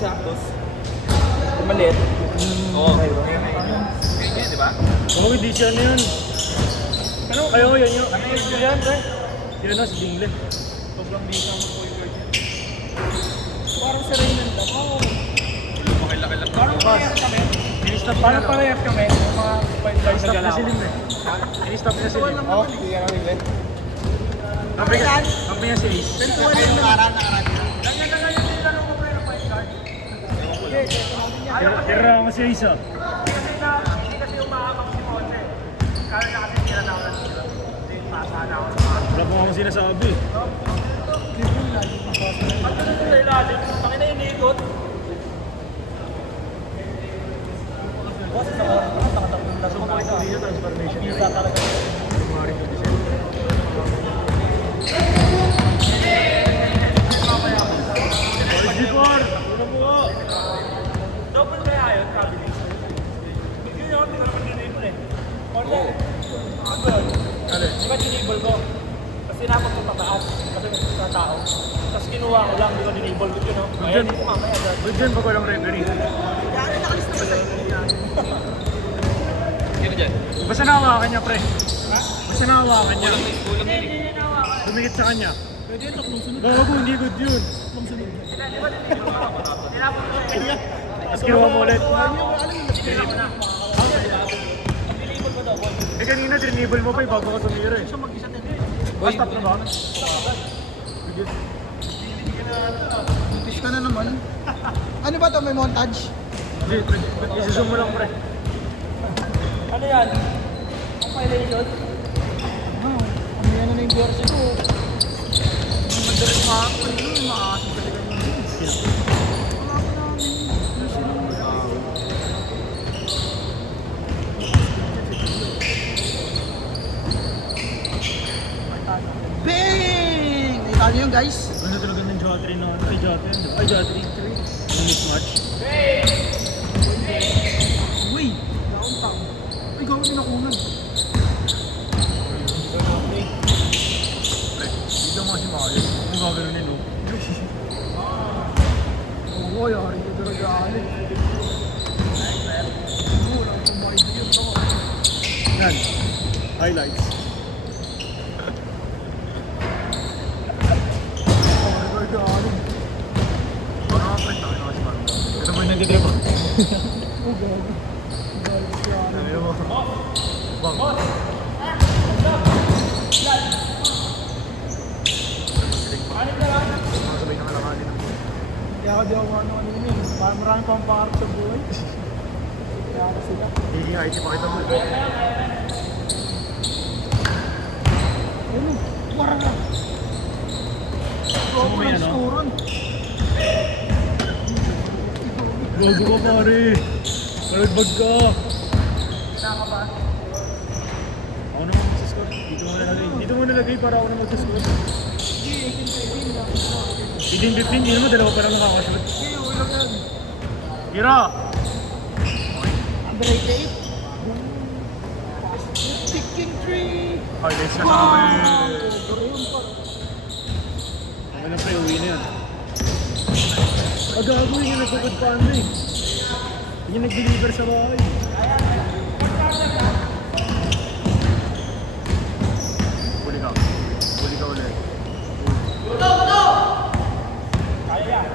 Aptos. Maliit. Oo. Ganyan, di ba? Oo, hindi siya na yun. Pero, Ay, oo, yan yun. ano yun yan, pre? Yan na, si Dingle. Sobrang di ka mag-forward yan. Parang si Raymond lang. Oo. Makilaki-laki. Parang parehas kami. Parang parehas kami. Yung mga point guards na Stop na galaw. si Lim eh. I-stop na si Lim. Oo, hindi yan ang event. Sabi niya si Ace. Ganyan lang yung nilalong ko pre ng point guard. Tira mo si Ace ah. Hindi kasi umahabang si Monte. Kala na kasi tira na ako ng tira. Hindi, pasahan ako sa mga. Wala pa akong sinasabi. At ganun yung ilalim, pangin na yung ikot. Boses ako, nakatakatapon lang sa mga Hindi na transformation. Pisa talaga. Kumari ko din. Before! Una mo! Double kaya yun, combination. Yun yung hindi ko naman dinable eh. Order. Ang gano'n. Ano? Di ba dinable ko? Kasi napag ko pataas. Kasi sa tao. Tapos kinuha ko lang, di ko dinable ko yun. Kaya hindi ko mamaya agad. Ba't dyan pag walang referee? Yan, nakalista ba sa'yo? Sino dyan? Basta nahawakan niya, pre. Ha? Basta nahawakan niya. Kulang din. Hindi niya nawakan. Dumikit sa kanya. Pwede yun, tatlong sunod. Bago, hindi good yun. Tatlong sunod. Di ba dinable ko ako? Tinapon ko siya. Tapos ginawa mo ulit. Tinapon ko na. Dinable ko daw, boy. Eh kanina, drinable mo pa bago ka tumira eh. Siya mag-isa din. Basta na ba? Itis ka na naman. Ano ba to? May montage? Hindi, isi-zoom mo lang, pre. Ano yan? Ang violation? Ano yan na yung jersey ko? Ang madalas nga ako. Ano maasin kasi kami. Wala ko namin. Bang! Nakita niyo yun guys? Ano talaga ng Jotri na ano? Ay, Jotri. Ay, Jotri 3. Yung mismatch. Uy! Downtown. Ay, gawin pinakunan. Dito mo si Mario. Ang gagawin ni Luke. Oo, yari ko talaga alit. Wala akong maibigyan ako. Yan. Highlights. Ito mo yung nag-drip mo. Oh, gago. Gago siya. Sabi mo. Bang. Sabay ka malakanin. Kaya ako di ako ano yun. Parang marami pang pangarap sa buhay. Kaya ako sila. Hindi nga, ipakita mo. Ano? Wara na. Gago Sumuya, ng no? scoron. Gogo ka pare. Nalagbag ka. Kailangan ba? Ako naman magsascore. Dito mo nalagay. Dito mo nalagay para ako na magsascore. 18-15, hindi naman dalawa pa lang nakakashoot. Okay, wala yan. Gira! Break 8. Kicking 3. Highlights ka Wow! namin. Ganoon pa. Ano lang pre, uwi na yan. Agagawin yung nagkukod pa ano eh. Yung nag-deliver sa bahay. Huli ka. Huli ka ulit. Kaya yan.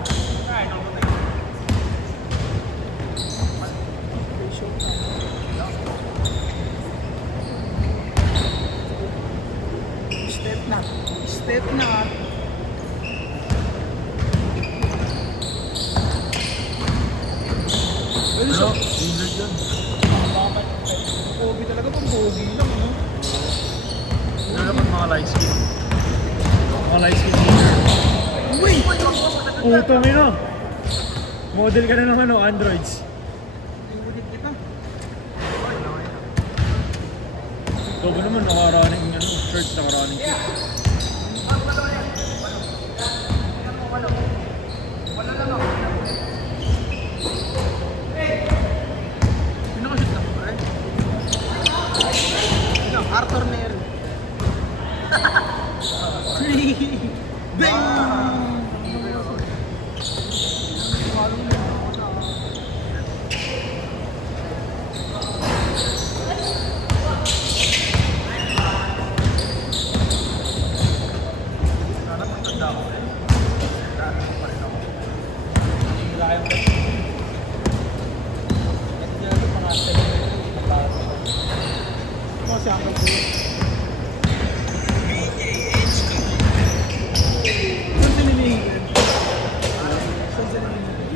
Kaya yan. Step na. Step na. Pwede siya. Ano? Deliver dyan. Pogi talaga pang pogi lang, no? Ano naman mga light skin? Mga light skin leader. Uy! Utong yun oh. Model ka na naman oh, Androids. Iulit kita. Ikaw ba naman naka-running ano, shirt, naka-running shirt. Pinakashoot lang, pre. Ikaw, Arthur Neri. Bang! Ano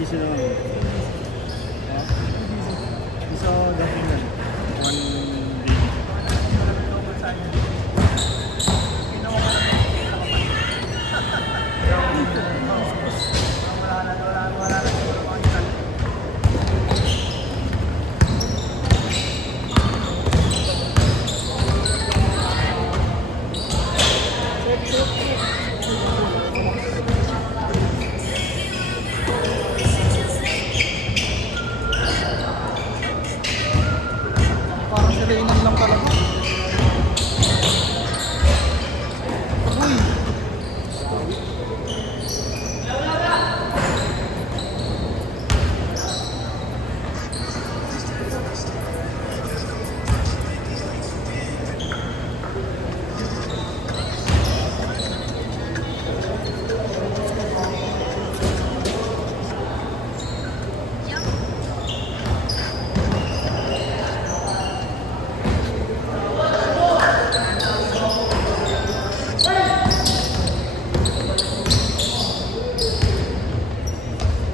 busy naman. Isa dating yan. 1 day. Parang si Reynan lang talaga. Uy!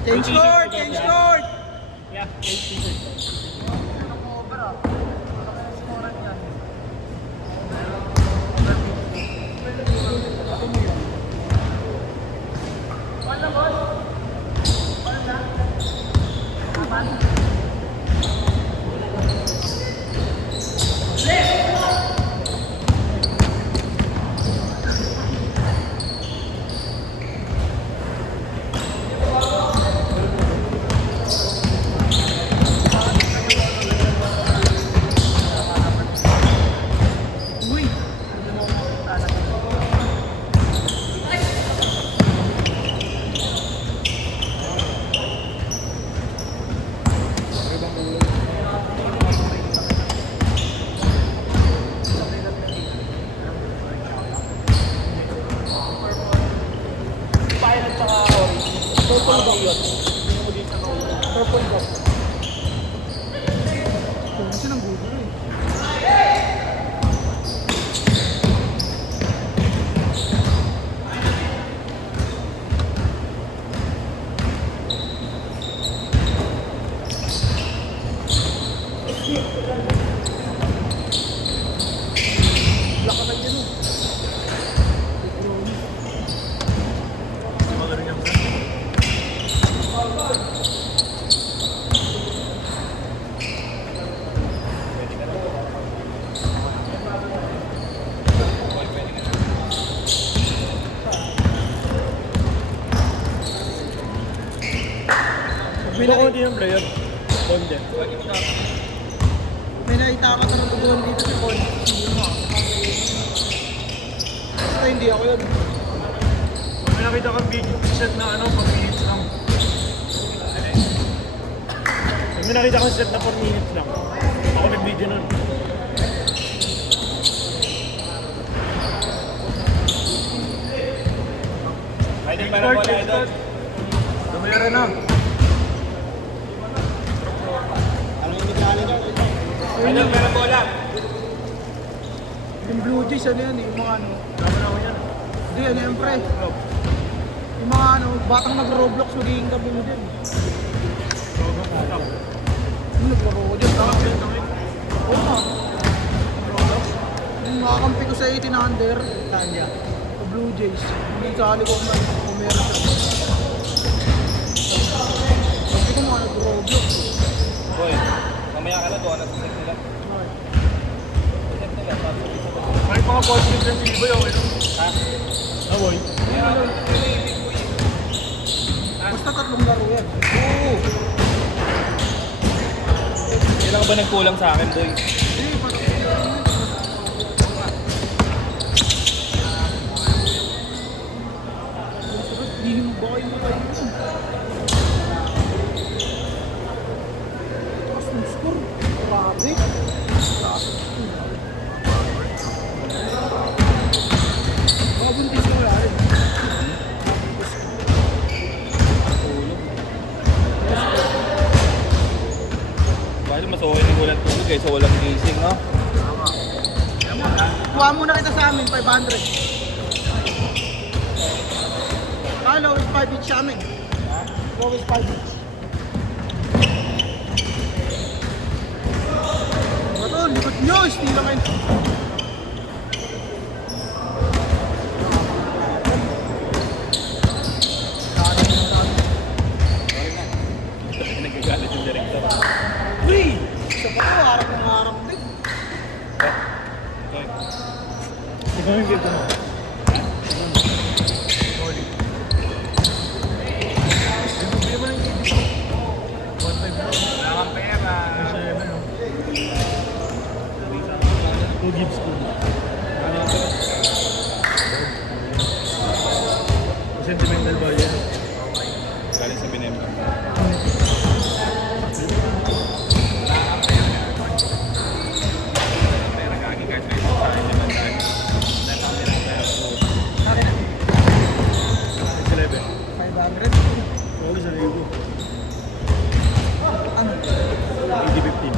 Change court! Change court! Yeah, 8 t-shirt. Uy! Pilot tsaka orange. Purple ba yun? Purple ba? Kasi ng Google eh. Laka na yun oh. Magaling yan. May Ito ko nakita, din yung player. Bonde. may nakita ka na ng tubuhan dito sa Con. Hindi mo ah. Basta hindi ako yun. May nakita kang video set na ano, 4 minutes lang. May nakita kang set na 4 minutes lang. Ako nag-video nun. Pwede para bola ito. Lumayara na. Anong yung mitali ka? Pwede para bola. Yung Blue Jays ano yan eh, yung mga ano. Tama na ako yan. Hindi ano yan pre. Yung mga ano, batang nag-Roblox, huliin kami mo din. Yung naglaro ko dyan. Oo nga. Yung makakampi ko sa 18 under. Tanya. Sa Blue Jays. Hindi sali ko kung meron siya. Sabi ko mga nag-Roblox. Boy, mamaya ka na doon. Nasa set nila. Set nila. May mga positive na si Iboy, okay lang. Ha? Ah, boy. Basta tatlong laro yan. Oo. Kailan ka ba nagkulang sa akin, boy? Hindi, pati. Hindi mo ba kayo nila yun? Tapos yung score, grabe. Mabuntis ko wala rin. Bakit mas okay ng walang tulog kaysa walang gising, no? Kuha muna kita sa amin, 500. Lowest 5 each sa amin. Lowest 5 each. Bato, likod nyo, stila kayo. Nagagalit yung director. Uy! Isa pa to, harap ng harap din. Ikaw yung dito mo. Bili mo ng KTC. 1.5 bro. Wala kang pera. 7 no? 2 gives po. Sentimental ba yan? Galing sa Binemba. Akin, 11. 500. Oo, sa libo. Ano? 80-15.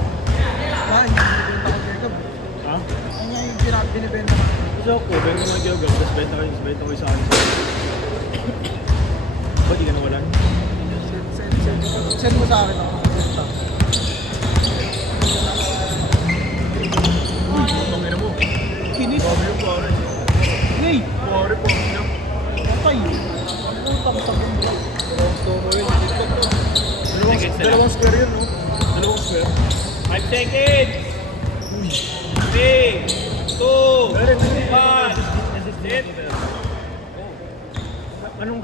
Ah, hindi binibenta ko Jacob. Ha? Yan nga yung binibenta ko. Kasi ako, benta mo ng Gilgam, tapos benta ko isa akin. Ba't di ka nawalan? Send mo sa akin ako. Ang ina mo. Kinis. Bago yung pare. Hey! Pare po. Patay. Ang putang sa mundo. Dalawang square yun, no? Dalawang square. 5 seconds! 3, 2, 1, Assist.